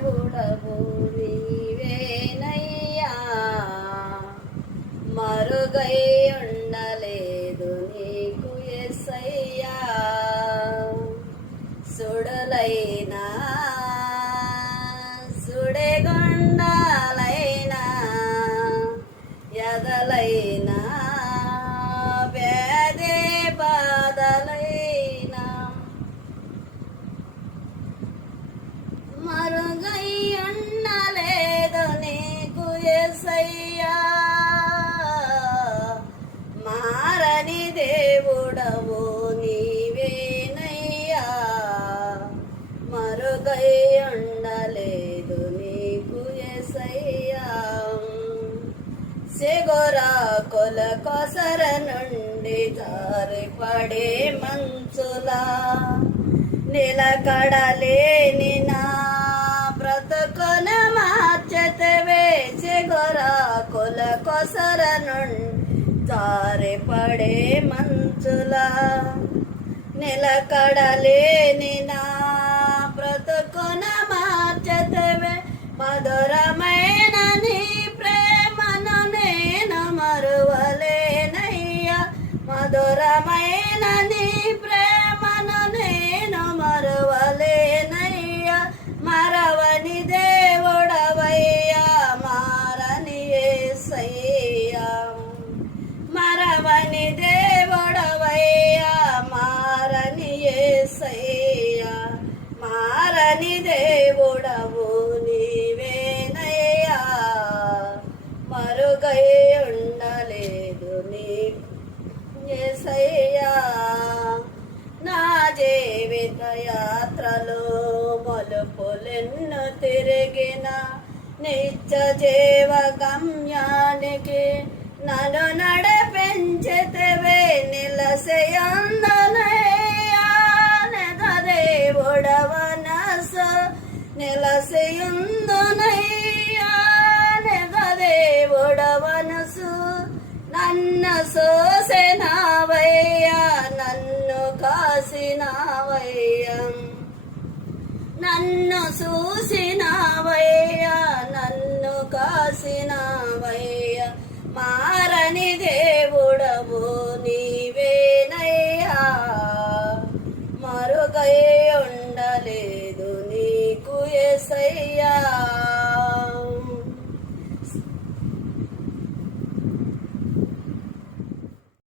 దేవుడవు నీవేనయ్యా, మరుగై ఉండలేదు నీకు యేసయ్యా. సుడులైనా సుడిగుండాలైనా ఎదలైనా వ్యాధి బాధలైనా మరుగై ఉండలేదు నీకు యేసయ్యా. మారని దేవుడవు నీవేనయ్యా, మరుగై ఉండలేదు నీకు యేసయ్యా. సిగురాకుల కొసర నుండి జారిపడే మంచులా నిలకడలేని నా బ్రతుకున మార్చతవే. సిగురాకుల కొసర నుండి జారిపడే మంచులా నిలకడలేని నా బ్రతుకున మార్చతవే. మధురమైన నీ ప్రేమను నేను మరువలేనయ్యా, మధురమైన నీ ప్రేమను నేను మరువలేనయ్యా. మరవని దేవుడవయ్యా, మారని యేసయ్యా. మరవని దేవుడవయ్యా, మారని యేసయ్యా. మారని దేవుడవు నీవేనయ్యా, మరుగై ఉండలేదు నీకు యేసయ్యా. నా జీవిత యాత్రలో మలుపులెన్ను తిరిగిన నిత్య జీవ గమ్యానికి నన్ను నడిపించితివే. నిలసియుందునయ్యా దేవుడవనసు, నిలసియుందునయ్యా దేవుడవనసు. నన్ను చూసినావయ్యా, నన్ను కాసినావయ్యా, నన్ను చూసినావయ్యా, నన్ను కాసినావయ్యా. మారని దేవుడవు నీ